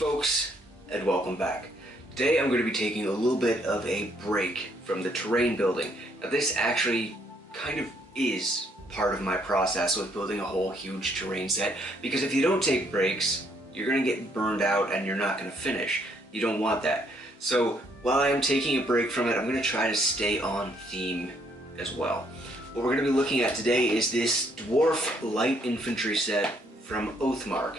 folks, and welcome back. Today I'm going to be taking a little bit of a break from the terrain building. Now this actually kind of is part of my process with building a whole huge terrain set, because if you don't take breaks, you're going to get burned out and you're not going to finish. You don't want that. So while I am taking a break from it, I'm going to try to stay on theme as well. What we're going to be looking at today is this Dwarf light infantry set from Oathmark.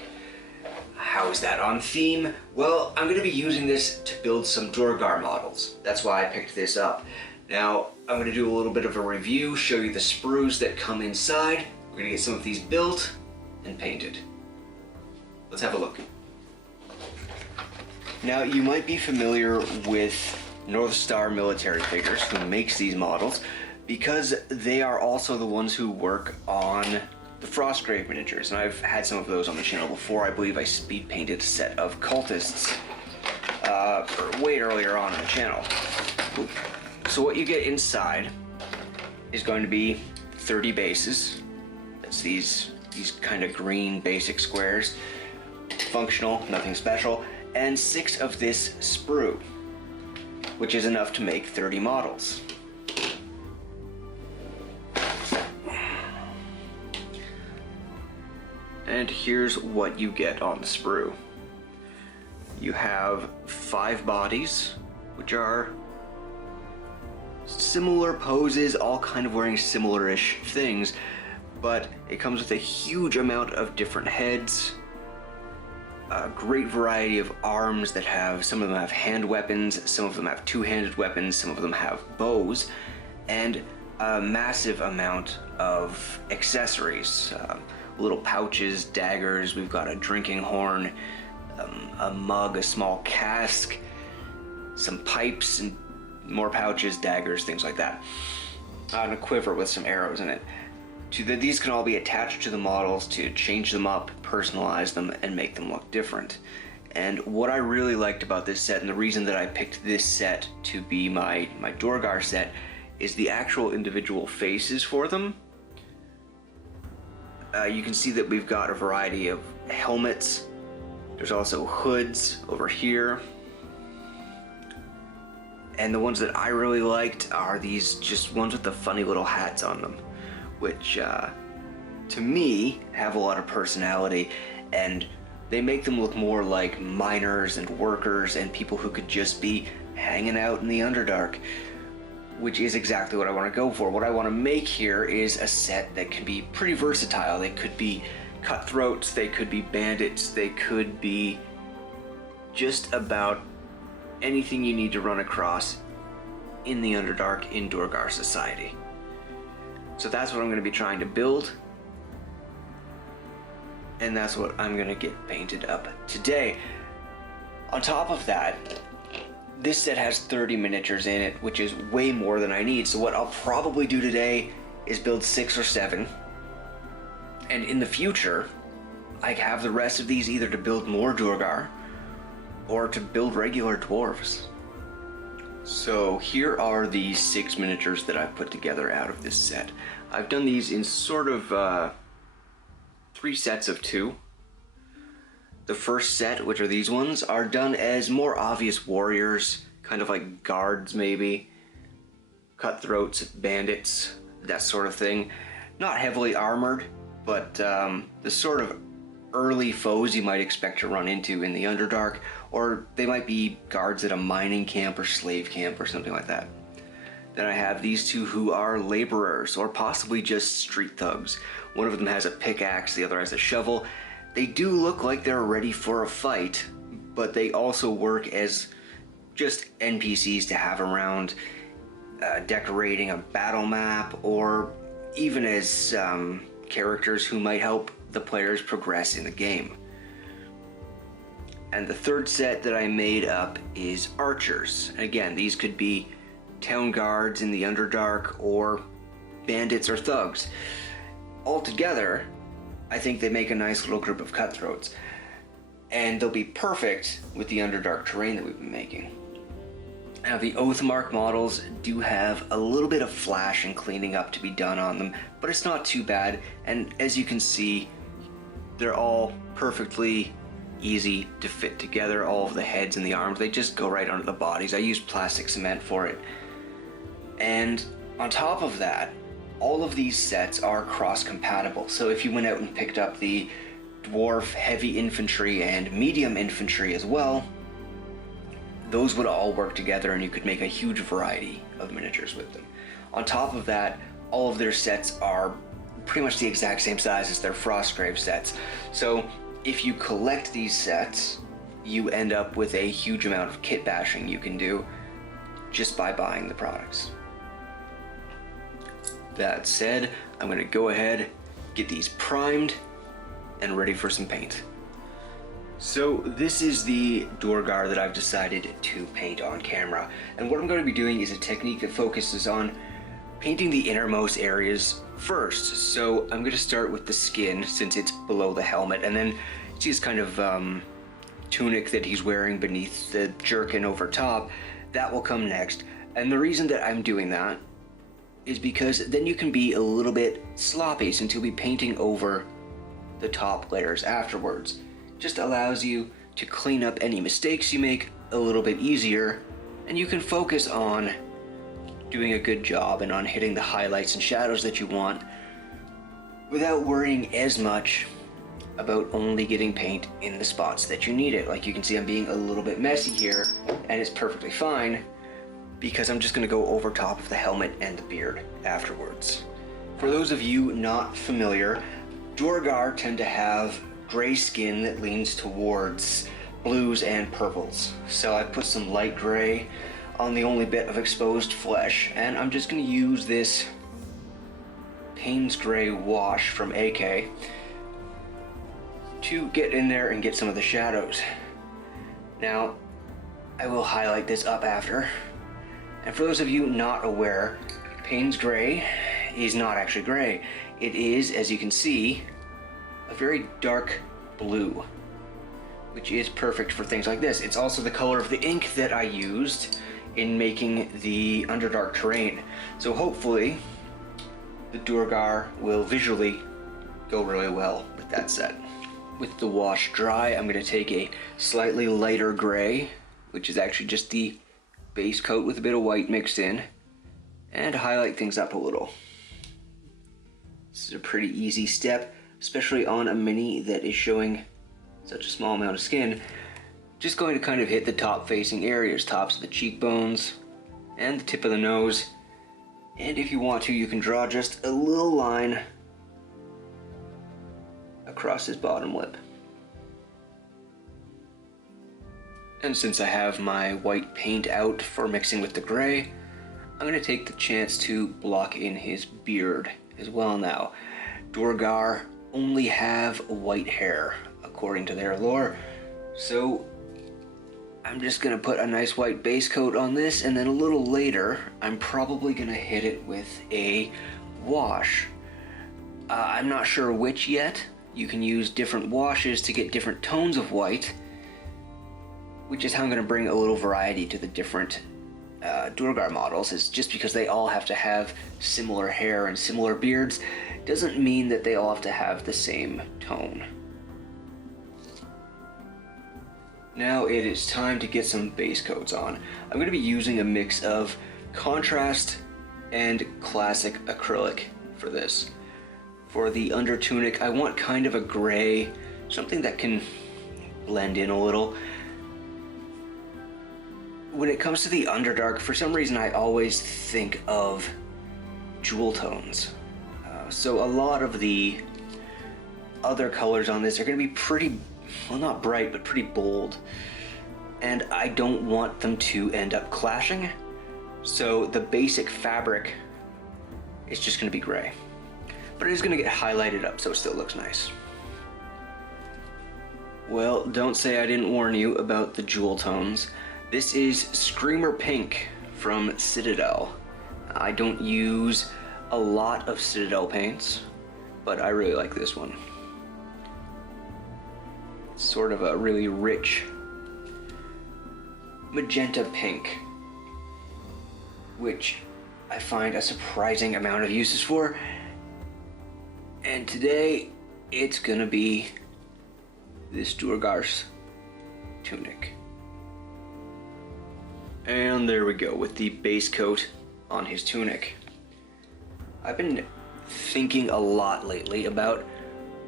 How is that on theme? Well, I'm going to be using this to build some Durgar models. That's why I picked this up. Now, I'm going to do a little bit of a review, show you the sprues that come inside. We're going to get some of these built and painted. Let's have a look. Now, you might be familiar with North Star Military Figures, who makes these models, because they are also the ones who work on the Frostgrave miniatures, and I've had some of those on the channel before. I believe I speed painted a set of cultists way earlier on in the channel. So what you get inside is going to be 30 bases. That's these kind of green basic squares. Functional, nothing special. And 6 of this sprue, which is enough to make 30 models. And here's what you get on the sprue. You have 5 bodies, which are similar poses, all kind of wearing similar-ish things, but it comes with a huge amount of different heads, a great variety of arms that have, some of them have hand weapons, some of them have two-handed weapons, some of them have bows, and a massive amount of accessories. Little pouches, daggers, we've got a drinking horn, a mug, a small cask, some pipes and more pouches, daggers, things like that. And a quiver with some arrows in it. These can all be attached to the models to change them up, personalize them, and make them look different. And what I really liked about this set, and the reason that I picked this set to be my Durgar set, is the actual individual faces for them. You can see that we've got a variety of helmets. There's also hoods over here. And the ones that I really liked are these just ones with the funny little hats on them, which to me have a lot of personality, and they make them look more like miners and workers and people who could just be hanging out in the Underdark, which is exactly what I want to go for. What I want to make here is a set that can be pretty versatile. They could be cutthroats, they could be bandits, they could be just about anything you need to run across in the Underdark in Durgar society. So that's what I'm going to be trying to build, and that's what I'm going to get painted up today. On top of that, this set has 30 miniatures in it, which is way more than I need. So what I'll probably do today is build 6 or 7. And in the future, I have the rest of these either to build more Durgar or to build regular dwarves. So here are the 6 miniatures that I've put together out of this set. I've done these in sort of 3 sets of 2. The first set, which are these ones, are done as more obvious warriors, kind of like guards maybe, cutthroats, bandits, that sort of thing. Not heavily armored, but the sort of early foes you might expect to run into in the Underdark, or they might be guards at a mining camp or slave camp or something like that. Then I have these 2 who are laborers, or possibly just street thugs. One of them has a pickaxe, the other has a shovel. They do look like they're ready for a fight, but they also work as just NPCs to have around, decorating a battle map, or even as characters who might help the players progress in the game. And the third set that I made up is archers. And again, these could be town guards in the Underdark, or bandits or thugs. Altogether, I think they make a nice little group of cutthroats, and they'll be perfect with the Underdark terrain that we've been making. Now, the Oathmark models do have a little bit of flash and cleaning up to be done on them, but it's not too bad, and as you can see, they're all perfectly easy to fit together. All of the heads and the arms, they just go right onto the bodies. I use plastic cement for it. And on top of that, all of these sets are cross-compatible. So if you went out and picked up the Dwarf, Heavy Infantry, and Medium Infantry as well, those would all work together and you could make a huge variety of miniatures with them. On top of that, all of their sets are pretty much the exact same size as their Frostgrave sets. So if you collect these sets, you end up with a huge amount of kit bashing you can do just by buying the products. That said, I'm going to go ahead, get these primed, and ready for some paint. So this is the Duergar that I've decided to paint on camera. And what I'm going to be doing is a technique that focuses on painting the innermost areas first. So I'm going to start with the skin since it's below the helmet, and then see his kind of tunic that he's wearing beneath the jerkin over top. That will come next. And the reason that I'm doing that is because then you can be a little bit sloppy since you'll be painting over the top layers afterwards. Just allows you to clean up any mistakes you make a little bit easier, and you can focus on doing a good job and on hitting the highlights and shadows that you want without worrying as much about only getting paint in the spots that you need it. Like you can see, I'm being a little bit messy here, and it's perfectly fine because I'm just going to go over top of the helmet and the beard afterwards. For those of you not familiar, Duergar tend to have gray skin that leans towards blues and purples. So I put some light gray on the only bit of exposed flesh, and I'm just going to use this Payne's Gray wash from AK to get in there and get some of the shadows. Now, I will highlight this up after. And for those of you not aware, Payne's Gray is not actually gray. It is, as you can see, a very dark blue, which is perfect for things like this. It's also the color of the ink that I used in making the Underdark terrain. So hopefully the Duergar will visually go really well with that set. With the wash dry, I'm going to take a slightly lighter gray, which is actually just the base coat with a bit of white mixed in, and highlight things up a little. This is a pretty easy step, especially on a mini that is showing such a small amount of skin. Just going to kind of hit the top facing areas, tops of the cheekbones and the tip of the nose. And if you want to, you can draw just a little line across his bottom lip. And since I have my white paint out for mixing with the gray, I'm going to take the chance to block in his beard as well now. Duergar only have white hair, according to their lore, so I'm just going to put a nice white base coat on this, and then a little later, I'm probably going to hit it with a wash. I'm not sure which yet. You can use different washes to get different tones of white, which is how I'm going to bring a little variety to the different Duergar models. Is just because they all have to have similar hair and similar beards doesn't mean that they all have to have the same tone. Now it is time to get some base coats on. I'm going to be using a mix of contrast and classic acrylic for this. For the under tunic, I want kind of a gray, something that can blend in a little. When it comes to the Underdark, for some reason I always think of jewel tones. So a lot of the other colors on this are going to be pretty, well, not bright, but pretty bold. And I don't want them to end up clashing. So the basic fabric is just going to be gray. But it is going to get highlighted up so it still looks nice. Well, don't say I didn't warn you about the jewel tones. This is Screamer Pink from Citadel. I don't use a lot of Citadel paints, but I really like this one. It's sort of a really rich magenta pink, which I find a surprising amount of uses for. And today, it's gonna be this Duergar's tunic. And there we go with the base coat on his tunic. I've been thinking a lot lately about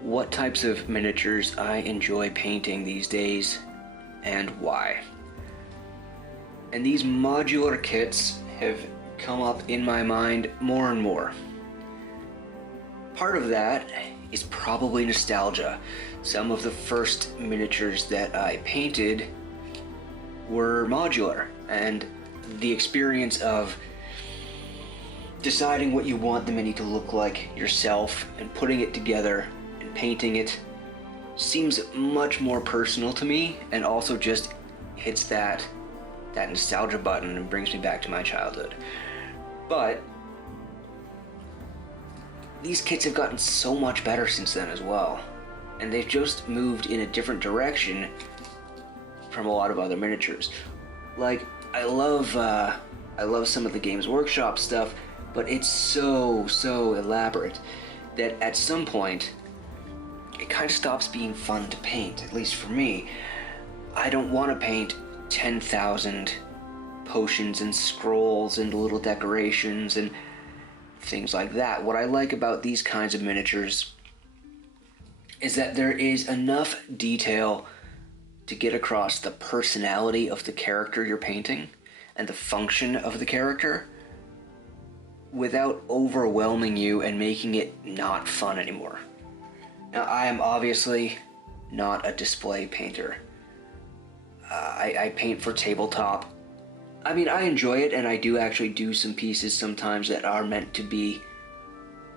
what types of miniatures I enjoy painting these days and why. And these modular kits have come up in my mind more and more. Part of that is probably nostalgia. Some of the first miniatures that I painted were modular, and the experience of deciding what you want the mini to look like yourself and putting it together and painting it seems much more personal to me, and also just hits that nostalgia button and brings me back to my childhood. But these kits have gotten so much better since then as well, and they've just moved in a different direction from a lot of other miniatures. Like, I love some of the Games Workshop stuff, but it's so elaborate that at some point it kind of stops being fun to paint, at least for me. I don't want to paint 10,000 potions and scrolls and little decorations and things like that. What I like about these kinds of miniatures is that there is enough detail to get across the personality of the character you're painting and the function of the character without overwhelming you and making it not fun anymore. Now, I am obviously not a display painter. I paint for tabletop. I mean, I enjoy it, and I do actually do some pieces sometimes that are meant to be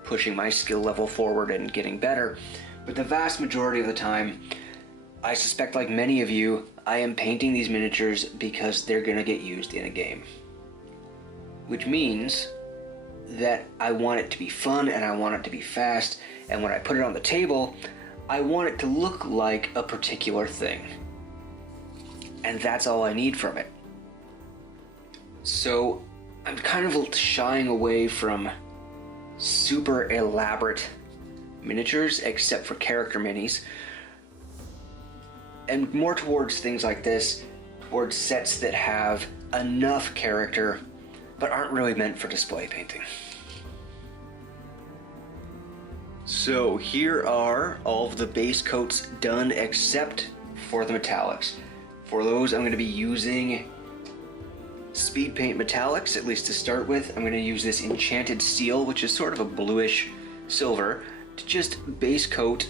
pushing my skill level forward and getting better, but the vast majority of the time, I suspect, like many of you, I am painting these miniatures because they're gonna get used in a game. Which means that I want it to be fun and I want it to be fast, and when I put it on the table, I want it to look like a particular thing. And that's all I need from it. So I'm kind of shying away from super elaborate miniatures, except for character minis, and more towards things like this, towards sets that have enough character but aren't really meant for display painting. So here are all of the base coats done except for the metallics. For those, I'm going to be using speed paint metallics, at least to start with. I'm going to use this enchanted steel, which is sort of a bluish silver, to just base coat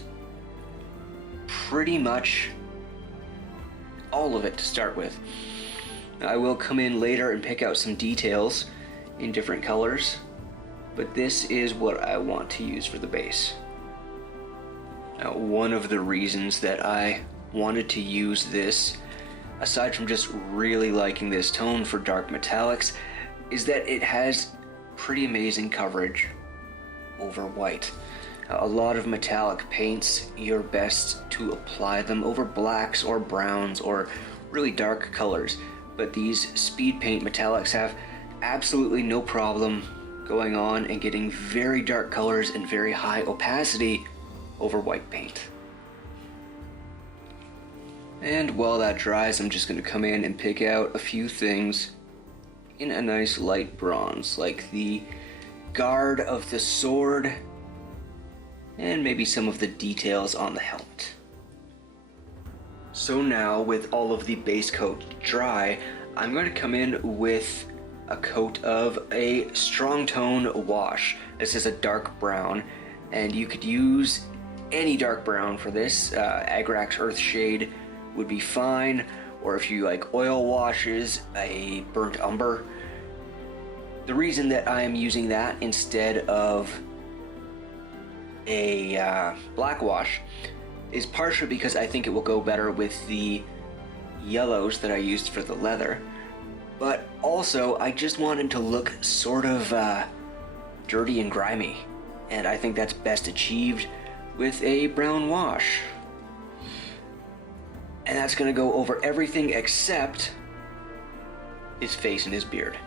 pretty much all of it to start with. I will come in later and pick out some details in different colors, but this is what I want to use for the base. Now, one of the reasons that I wanted to use this, aside from just really liking this tone for dark metallics, is that it has pretty amazing coverage over white. A lot of metallic paints, you're best to apply them over blacks or browns or really dark colors, but these speed paint metallics have absolutely no problem going on and getting very dark colors and very high opacity over white paint. And while that dries, I'm just going to come in and pick out a few things in a nice light bronze, like the guard of the sword and maybe some of the details on the helmet. So now, with all of the base coat dry, I'm going to come in with a coat of a strong tone wash. This is a dark brown, and you could use any dark brown for this. Agrax Earthshade would be fine, or if you like oil washes, a burnt umber. The reason that I am using that instead of a black wash is partially because I think it will go better with the yellows that I used for the leather, but also I just want it to look sort of dirty and grimy, and I think that's best achieved with a brown wash. And that's going to go over everything except his face and his beard.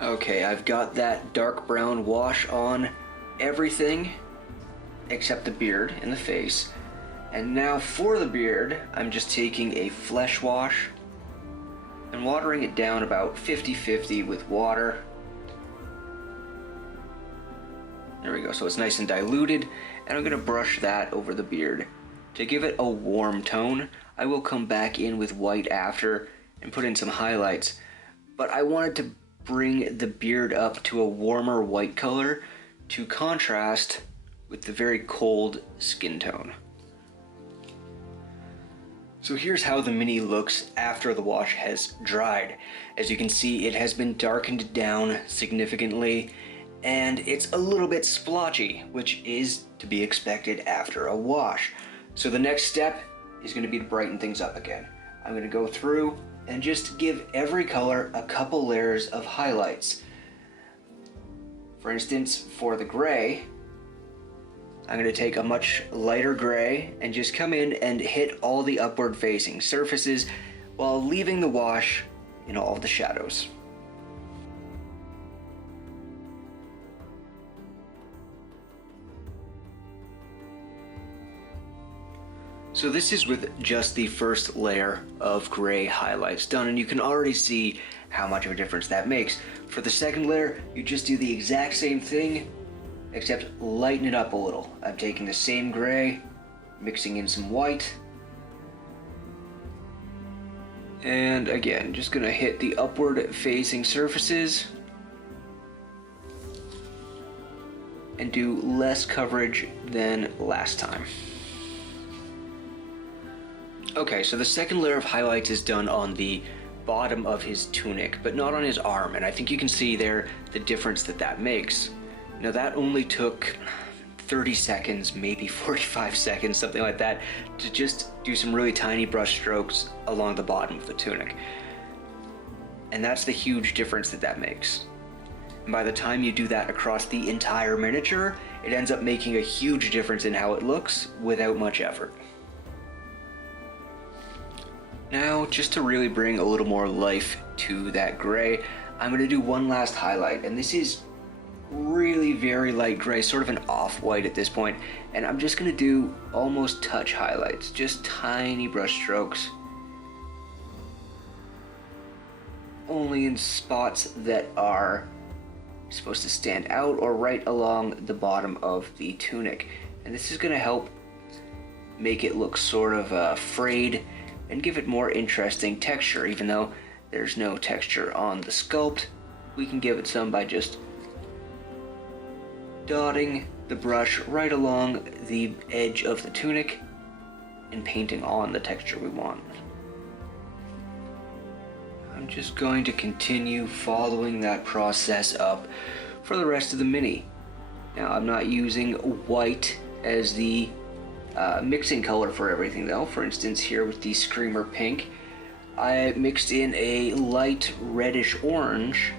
Okay, I've got that dark brown wash on everything except the beard and the face. And now for the beard, I'm just taking a flesh wash and watering it down about 50-50 with water. There we go, so it's nice and diluted, and I'm going to brush that over the beard. To give it a warm tone, I will come back in with white after and put in some highlights, but I wanted to bring the beard up to a warmer white color to contrast with the very cold skin tone. So here's how the mini looks after the wash has dried. As you can see, it has been darkened down significantly, and it's a little bit splotchy, which is to be expected after a wash. So the next step is going to be to brighten things up again. I'm going to go through and just give every color a couple layers of highlights. For instance, for the gray, I'm going to take a much lighter gray and just come in and hit all the upward facing surfaces while leaving the wash in all of the shadows. So this is with just the first layer of gray highlights done, and you can already see how much of a difference that makes. For the second layer, you just do the exact same thing, except lighten it up a little. I'm taking the same gray, mixing in some white, and again, just gonna hit the upward facing surfaces and do less coverage than last time. Okay, so the second layer of highlights is done on the bottom of his tunic, but not on his arm, and I think you can see there the difference that makes. Now that only took 30 seconds, maybe 45 seconds, something like that, to just do some really tiny brush strokes along the bottom of the tunic. And that's the huge difference that makes. And by the time you do that across the entire miniature, it ends up making a huge difference in how it looks without much effort. Now, just to really bring a little more life to that gray, I'm going to do one last highlight, and this is really very light gray, sort of an off-white at this point, and I'm just going to do almost touch highlights, just tiny brush strokes, only in spots that are supposed to stand out or right along the bottom of the tunic. And this is going to help make it look sort of frayed and give it more interesting texture. Even though there's no texture on the sculpt, we can give it some by just dotting the brush right along the edge of the tunic and painting on the texture we want. I'm just going to continue following that process up for the rest of the mini. Now, I'm not using white as the mixing color for everything though. For instance, here with the Screamer Pink, I mixed in a light reddish orange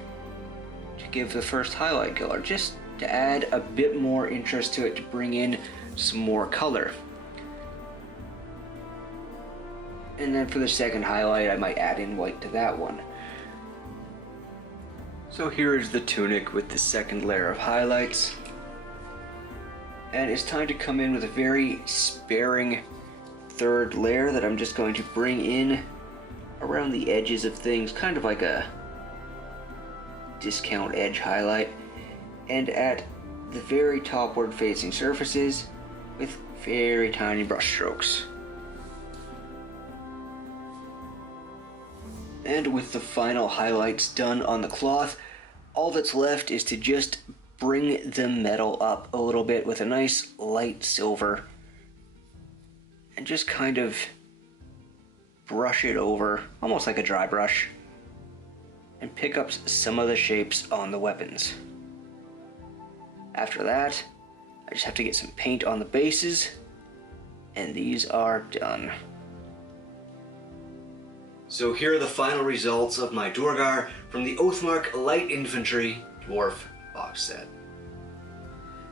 to give the first highlight color, just to add a bit more interest to it, to bring in some more color. And then for the second highlight, I might add in white to that one. So here is the tunic with the second layer of highlights. And it's time to come in with a very sparing third layer that I'm just going to bring in around the edges of things, kind of like a discount edge highlight, and at the very topward facing surfaces with very tiny brush strokes. And with the final highlights done on the cloth, all that's left is to just bring the metal up a little bit with a nice light silver and just kind of brush it over, almost like a dry brush, and pick up some of the shapes on the weapons. After that, I just have to get some paint on the bases, and these are done. So here are the final results of my Duergar from the Oathmark Light Infantry Dwarf box set.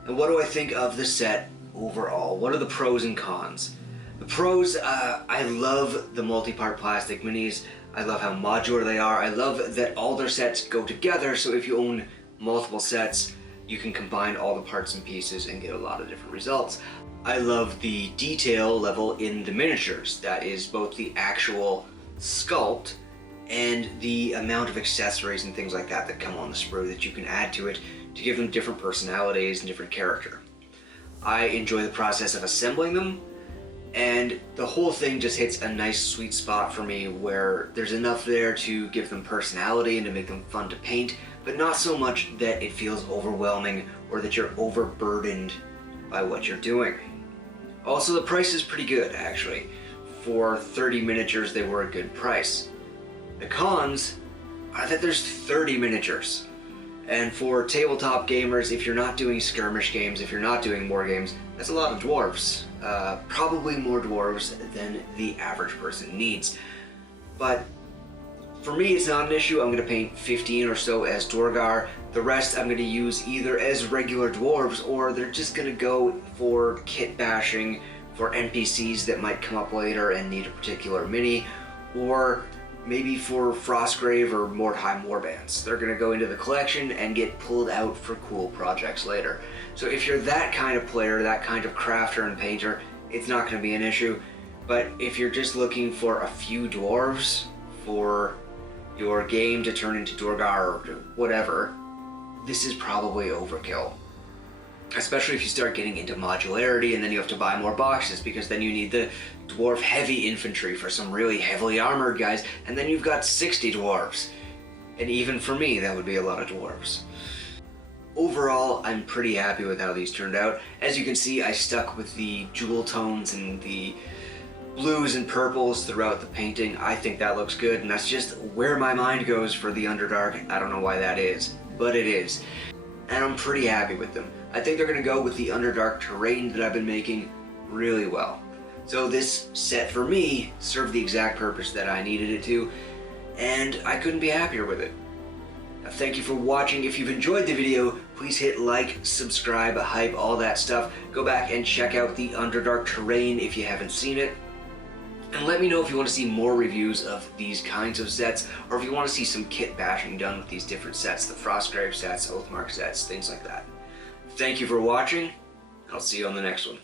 And what do I think of the set overall? What are the pros and cons? The pros, I love the multi-part plastic minis. I love how modular they are. I love that all their sets go together, so if you own multiple sets, you can combine all the parts and pieces and get a lot of different results. I love the detail level in the miniatures. That is both the actual sculpt and the amount of accessories and things like that that come on the sprue that you can add to it to give them different personalities and different character. I enjoy the process of assembling them, and the whole thing just hits a nice sweet spot for me where there's enough there to give them personality and to make them fun to paint, but not so much that it feels overwhelming or that you're overburdened by what you're doing. Also, the price is pretty good, actually. For 30 miniatures, they were a good price. The cons are that there's 30 miniatures. And for tabletop gamers, if you're not doing skirmish games, if you're not doing war games, that's a lot of dwarves. Probably more dwarves than the average person needs. But for me, it's not an issue. I'm going to paint 15 or so as Duergar. The rest I'm going to use either as regular dwarves, or they're just going to go for kit bashing for NPCs that might come up later and need a particular mini, or maybe for Frostgrave or Mordheim warbands. They're going to go into the collection and get pulled out for cool projects later. So if you're that kind of player, that kind of crafter and painter, it's not going to be an issue. But if you're just looking for a few dwarves for your game to turn into Duergar or whatever, this is probably overkill. Especially if you start getting into modularity and then you have to buy more boxes, because then you need the dwarf heavy infantry for some really heavily armored guys, and then you've got 60 dwarves. And even for me, that would be a lot of dwarves. Overall, I'm pretty happy with how these turned out. As you can see, I stuck with the jewel tones and the blues and purples throughout the painting. I think that looks good, and that's just where my mind goes for the Underdark. I don't know why that is, but it is. And I'm pretty happy with them. I think they're going to go with the Underdark terrain that I've been making really well. So this set for me served the exact purpose that I needed it to, and I couldn't be happier with it. Now, thank you for watching. If you've enjoyed the video, please hit like, subscribe, hype, all that stuff. Go back and check out the Underdark terrain if you haven't seen it. And let me know if you want to see more reviews of these kinds of sets, or if you want to see some kit bashing done with these different sets, the Frostgrave sets, Oathmark sets, things like that. Thank you for watching. I'll see you on the next one.